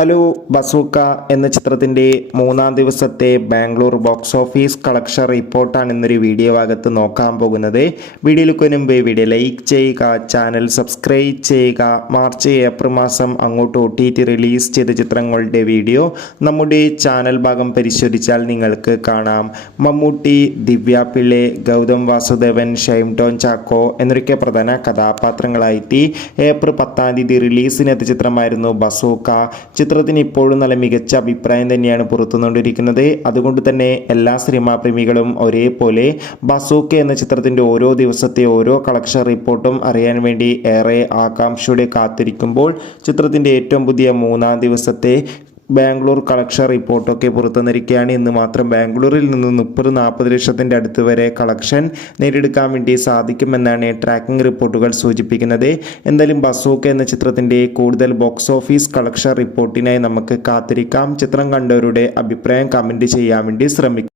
Hello bazooka എന്ന ചിത്രത്തിൻ്റെ മൂന്നാം ദിവസത്തെ ബാംഗ്ലൂർ ബോക്സ് ഓഫീസ് കളക്ഷൻ റിപ്പോർട്ടാണ് ഇന്നൊരു വീഡിയോ ഭാഗത്ത് നോക്കാൻ പോകുന്നത്. വീഡിയോയിലേക്ക് മുൻപ് വീഡിയോ ലൈക്ക് ചെയ്യുക, ചാനൽ സബ്സ്ക്രൈബ് ചെയ്യുക. മാർച്ച് ഏപ്രിൽ മാസം അങ്ങോട്ട് OTT റിലീസ് ചെയ്ത ചിത്രങ്ങളുടെ വീഡിയോ നമ്മുടെ ചാനൽ ഭാഗം പരിശോധിച്ചാൽ നിങ്ങൾക്ക് കാണാം. മമ്മൂട്ടി, ദിവ്യ പിള്ളെ, ഗൗതം വാസുദേവൻ, ഷൈം ടോൺ ചാക്കോ എന്നൊക്കെ പ്രധാന കഥാപാത്രങ്ങളായിട്ട് ഏപ്രിൽ 10 റിലീസിനെത്തിയ ചിത്രമായിരുന്നു ബസൂക്ക. ചിത്രത്തിന് ഇപ്പോഴും നല്ല മികച്ച അഭിപ്രായം തന്നെയാണ് പുറത്തുകൊണ്ടിരിക്കുന്നത്. അതുകൊണ്ട് തന്നെ എല്ലാ സിനിമാ പ്രേമികളും ഒരേപോലെ ബസൂക്ക എന്ന ചിത്രത്തിൻ്റെ ഓരോ ദിവസത്തെ ഓരോ കളക്ഷൻ റിപ്പോർട്ടും അറിയാൻ വേണ്ടി ഏറെ ആകാംക്ഷയോടെ കാത്തിരിക്കുമ്പോൾ ചിത്രത്തിൻ്റെ ഏറ്റവും പുതിയ മൂന്നാം ദിവസത്തെ ബാംഗ്ലൂർ കളക്ഷൻ റിപ്പോർട്ടൊക്കെ പുറത്തുവന്നിരിക്കുകയാണ്. ഇന്ന് മാത്രം ബാംഗ്ലൂരിൽ നിന്ന് 30-40 ലക്ഷത്തിൻ്റെ അടുത്ത് വരെ കളക്ഷൻ നേടിയെടുക്കാൻ വേണ്ടി സാധിക്കുമെന്നാണ് ട്രാക്കിംഗ് റിപ്പോർട്ടുകൾ സൂചിപ്പിക്കുന്നത്. എന്തായാലും ബസൂക്ക എന്ന ചിത്രത്തിൻ്റെ കൂടുതൽ ബോക്സ് ഓഫീസ് കളക്ഷൻ റിപ്പോർട്ടിനായി നമുക്ക് കാത്തിരിക്കാം. ചിത്രം കണ്ടവരുടെ അഭിപ്രായം കമൻറ്റ് ചെയ്യാൻ വേണ്ടി ശ്രമിക്കും.